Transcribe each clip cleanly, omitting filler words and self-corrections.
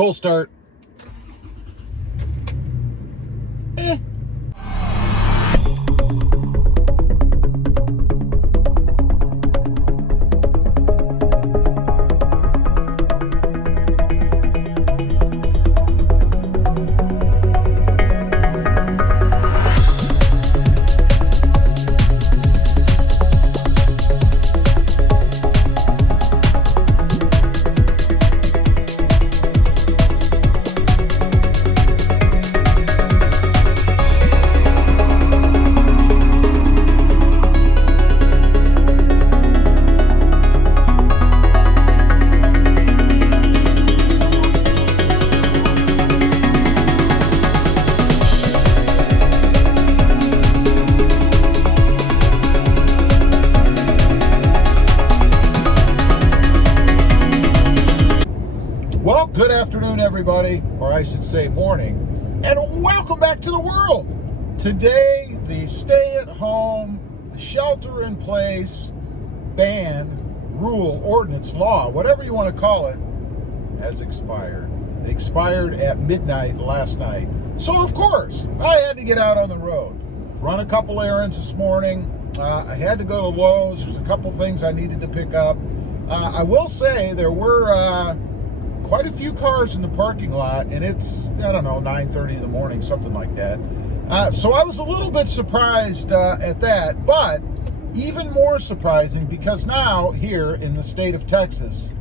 Cold start. Well, good afternoon, everybody, or I should say morning, and welcome back to the world. Today, the stay-at-home, shelter-in-place ban, rule, ordinance, law, whatever you want to call it, has expired. It expired at midnight last night. So, of course, I had to get out on the road, run a couple errands this morning. I had to go to Lowe's. There's a couple things I needed to pick up. I will say there were quite a few cars in the parking lot, and it's, I don't know, 9:30 in the morning, something like that. So I was a little bit surprised at that, but even more surprising because now here in the state of Texas,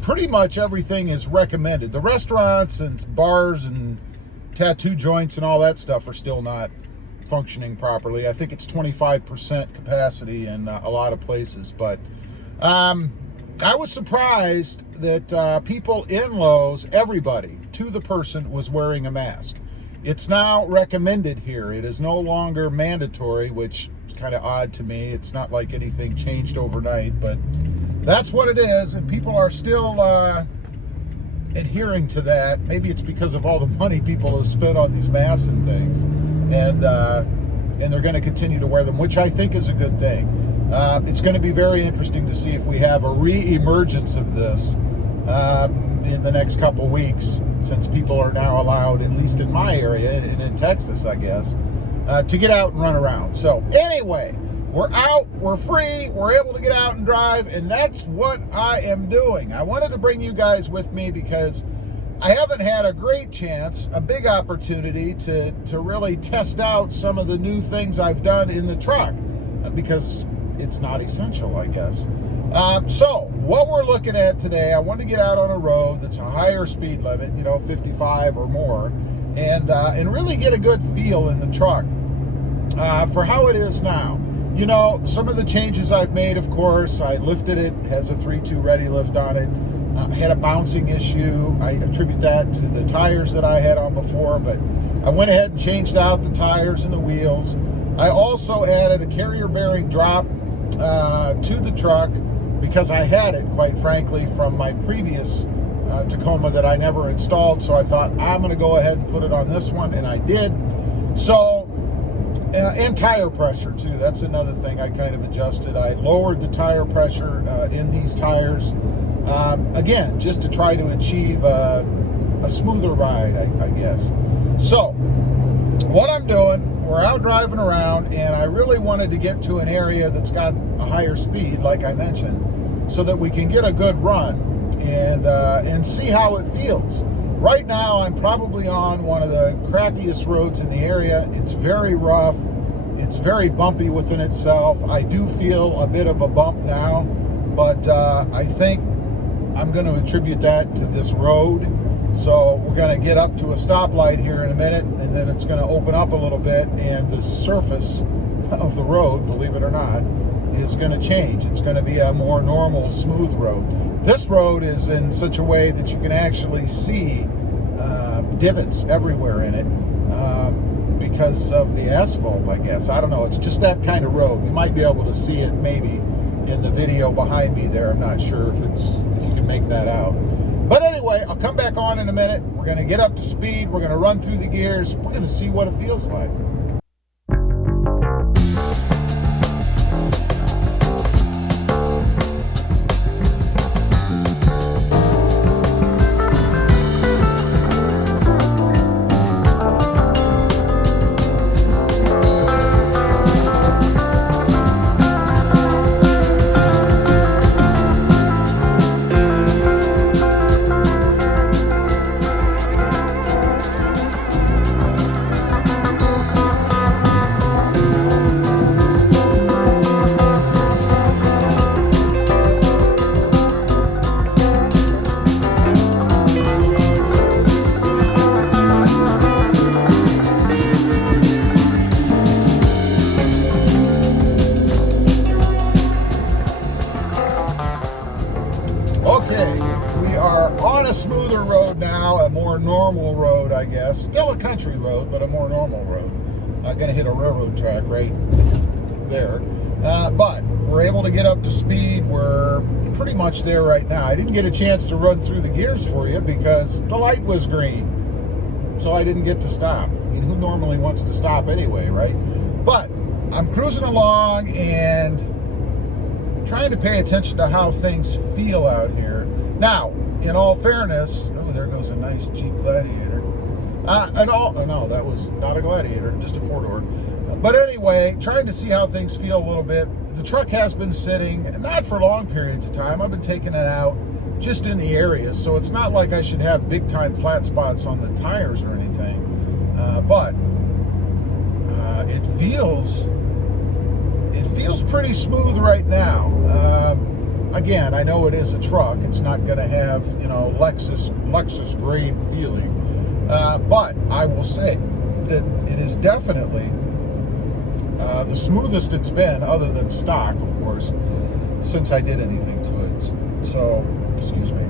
pretty much everything is recommended. The restaurants and bars and tattoo joints and all that stuff are still not functioning properly. I think it's 25% capacity in a lot of places, but I was surprised that people in Lowe's, everybody, to the person, was wearing a mask. It's now recommended here. It is no longer mandatory, which is kind of odd to me. It's not like anything changed overnight, but that's what it is, and people are still adhering to that. Maybe it's because of all the money people have spent on these masks and things, and they're going to continue to wear them, which I think is a good thing. It's going to be very interesting to see if we have a re-emergence of this in the next couple weeks, since people are now allowed, at least in my area and in Texas, I guess, to get out and run around. So anyway, we're out, we're free, we're able to get out and drive, and that's what I am doing. I wanted to bring you guys with me because I haven't had a great chance, a big opportunity to really test out some of the new things I've done in the truck, because it's not essential, I guess. So what we're looking at today, I want to get out on a road that's a higher speed limit, 55 or more, and really get a good feel in the truck for how it is now. Some of the changes I've made, of course, I lifted it, has a 3.2 ready lift on it. I had a bouncing issue. I attribute that to the tires that I had on before, but I went ahead and changed out the tires and the wheels. I also added a carrier bearing drop to the truck because I had it, quite frankly, from my previous Tacoma that I never installed. So I thought, I'm going to go ahead and put it on this one, and I did. So, and tire pressure too. That's another thing I kind of adjusted. I lowered the tire pressure in these tires, again, just to try to achieve a smoother ride, I guess. So, what I'm doing, we're out driving around, and I really wanted to get to an area that's got a higher speed, like I mentioned, so that we can get a good run and see how it feels. Right now, I'm probably on one of the crappiest roads in the area. It's very rough. It's very bumpy within itself. I do feel a bit of a bump now, but I think I'm going to attribute that to this road. So we're going to get up to a stoplight here in a minute, and then it's going to open up a little bit, and the surface of the road, believe it or not, is going to change. It's going to be a more normal, smooth road. This road is in such a way that you can actually see divots everywhere in it because of the asphalt, I guess. I don't know. It's just that kind of road. You might be able to see it maybe in the video behind me there. I'm not sure if you can make that out. But anyway, I'll come back on in a minute. We're going to get up to speed. We're going to run through the gears. We're going to see what it feels like. smoother road now, a more normal road, I guess. Still a country road, but a more normal road. Not going to hit a railroad track right there. But we're able to get up to speed. We're pretty much there right now. I didn't get a chance to run through the gears for you because the light was green. So I didn't get to stop. I mean, who normally wants to stop anyway, right? But I'm cruising along and trying to pay attention to how things feel out here. Now, in all fairness, oh, there goes a nice Jeep Gladiator. No, that was not a Gladiator, just a four-door. But anyway, trying to see how things feel a little bit. The truck has been sitting, not for long periods of time. I've been taking it out just in the area, so it's not like I should have big-time flat spots on the tires or anything. But it feels pretty smooth right now. Again, I know it is a truck. It's not going to have, you know, Lexus grade feeling. But I will say that it is definitely the smoothest it's been, other than stock, of course, since I did anything to it. So, excuse me.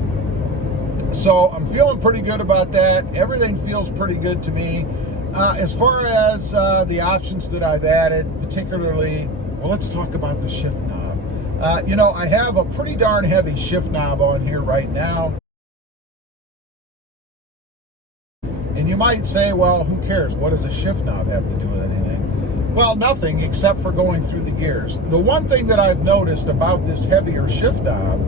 So I'm feeling pretty good about that. Everything feels pretty good to me. As far as the options that I've added, particularly, well, let's talk about the shift knob. You know, I have a pretty darn heavy shift knob on here right now. And you might say, well, who cares? What does a shift knob have to do with anything? Well, nothing except for going through the gears. The one thing that I've noticed about this heavier shift knob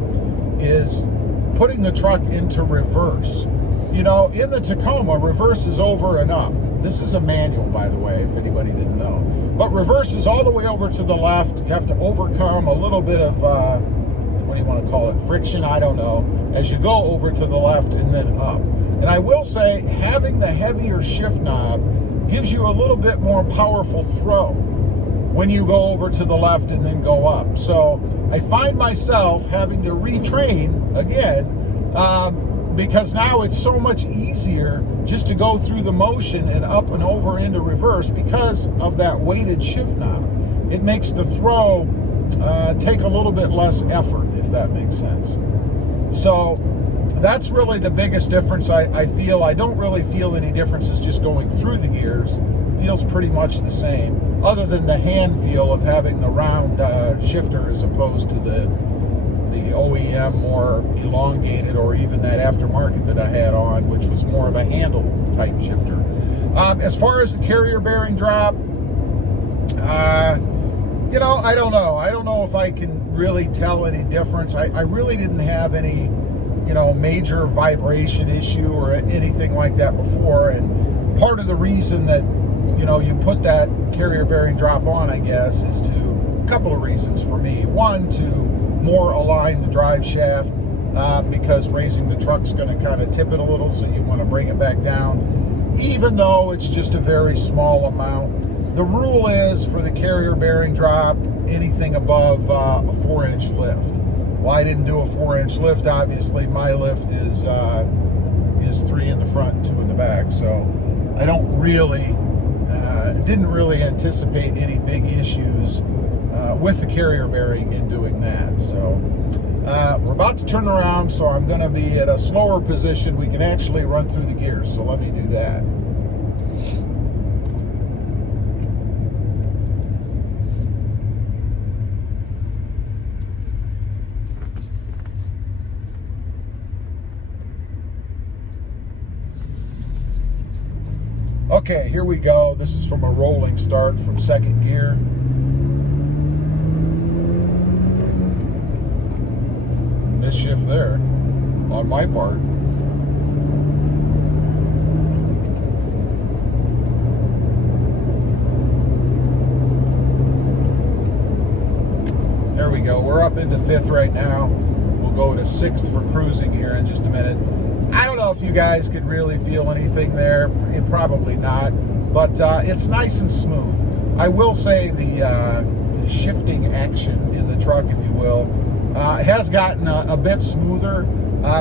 is putting the truck into reverse. You know, in the Tacoma, reverse is over and up. This is a manual, by the way, if anybody didn't know. But reverse is all the way over to the left. You have to overcome a little bit of, what do you want to call it, friction, I don't know, as you go over to the left and then up. And I will say, having the heavier shift knob gives you a little bit more powerful throw when you go over to the left and then go up. So I find myself having to retrain again, because now it's so much easier just to go through the motion and up and over into reverse because of that weighted shift knob. It makes the throw take a little bit less effort, if that makes sense. So that's really the biggest difference I feel. I don't really feel any differences just going through the gears. It feels pretty much the same, other than the hand feel of having the round shifter as opposed to the OEM more elongated, or even that aftermarket that I had on, which was more of a handle type shifter. As far as the carrier bearing drop, you know, I don't know. I don't know if I can really tell any difference. I really didn't have any, you know, major vibration issue or anything like that before. And part of the reason that, you know, you put that carrier bearing drop on, I guess, is to a couple of reasons for me. One, to more align the drive shaft, because raising the truck's going to kind of tip it a little, so you want to bring it back down, even though it's just a very small amount. The rule is for the carrier bearing drop, anything above a 4-inch lift. Well, I didn't do a 4-inch lift. Obviously, my lift is 3 in the front, 2 in the back. So I don't really, didn't really anticipate any big issues with the carrier bearing in doing that. So we're about to turn around, so I'm going to be at a slower position. We can actually run through the gears. So let me do that. Okay, here we go. This is from a rolling start from second gear. Misshift there on my part. There we go. We're up into fifth right now. We'll go to sixth for cruising here in just a minute. I don't know if you guys could really feel anything there. Probably not, but it's nice and smooth. I will say the shifting action in the truck, if you will, has gotten a bit smoother.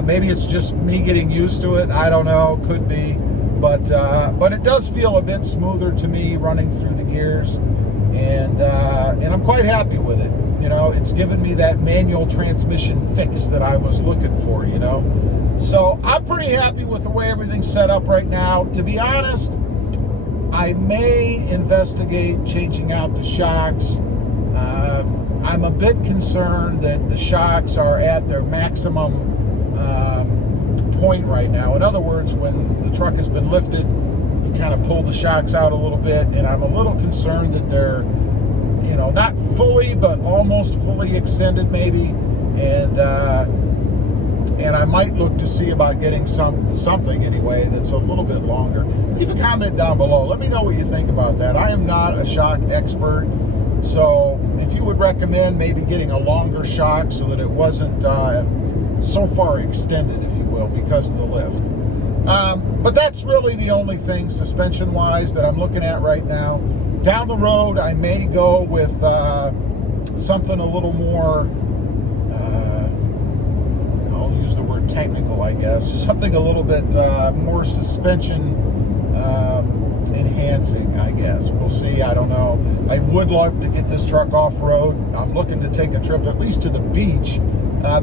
Maybe it's just me getting used to it. I don't know, could be, but it does feel a bit smoother to me running through the gears, and I'm quite happy with it. You know, it's given me that manual transmission fix that I was looking for, you know. So I'm pretty happy with the way everything's set up right now. To be honest, I may investigate changing out the shocks. I'm a bit concerned that the shocks are at their maximum point right now. In other words, when the truck has been lifted, you kind of pull the shocks out a little bit, and I'm a little concerned that they're, you know, not fully, but almost fully extended maybe, and I might look to see about getting something anyway that's a little bit longer. Leave a comment down below. Let me know what you think about that. I am not a shock expert, so if you would recommend maybe getting a longer shock so that it wasn't so far extended, if you will, because of the lift. But that's really the only thing suspension-wise that I'm looking at right now. Down the road, I may go with something a little more, I'll use the word technical, I guess, something a little bit more suspension enhancing, I guess. We'll see. I don't know. I would love to get this truck off-road. I'm looking to take a trip at least to the beach,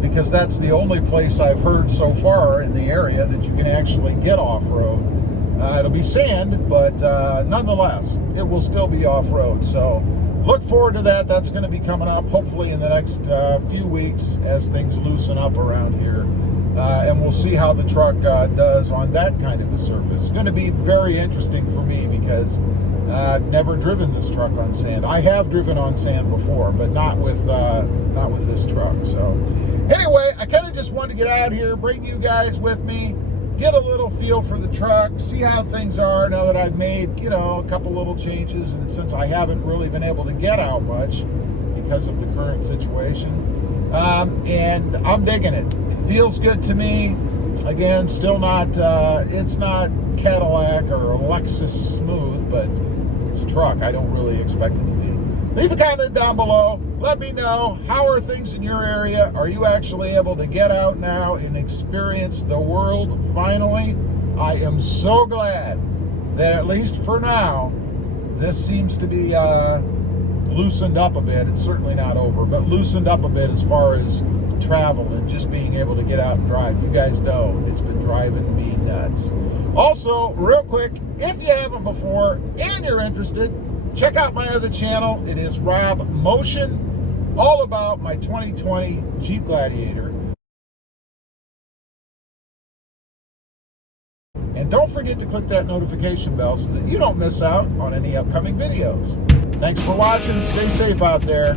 because that's the only place I've heard so far in the area that you can actually get off-road. It'll be sand, but nonetheless, it will still be off-road. So look forward to that. That's going to be coming up hopefully in the next few weeks as things loosen up around here. And we'll see how the truck does on that kind of a surface. It's going to be very interesting for me because I've never driven this truck on sand. I have driven on sand before, but not with this truck. So anyway, I kind of just wanted to get out here, bring you guys with me, get a little feel for the truck, see how things are now that I've made, you know, a couple little changes, and since I haven't really been able to get out much because of the current situation. And I'm digging it. It feels good to me. Again, still not, it's not Cadillac or Lexus smooth, but it's a truck. I don't really expect it to be. Leave a comment down below. Let me know, how are things in your area? Are you actually able to get out now and experience the world finally? I am so glad that at least for now, this seems to be loosened up a bit. It's certainly not over, but loosened up a bit as far as travel and just being able to get out and drive. You guys know it's been driving me nuts. Also, real quick, if you haven't before and you're interested, check out my other channel. It is RobMotive, all about my 2020 Jeep Gladiator. And don't forget to click that notification bell so that you don't miss out on any upcoming videos. Thanks for watching. Stay safe out there.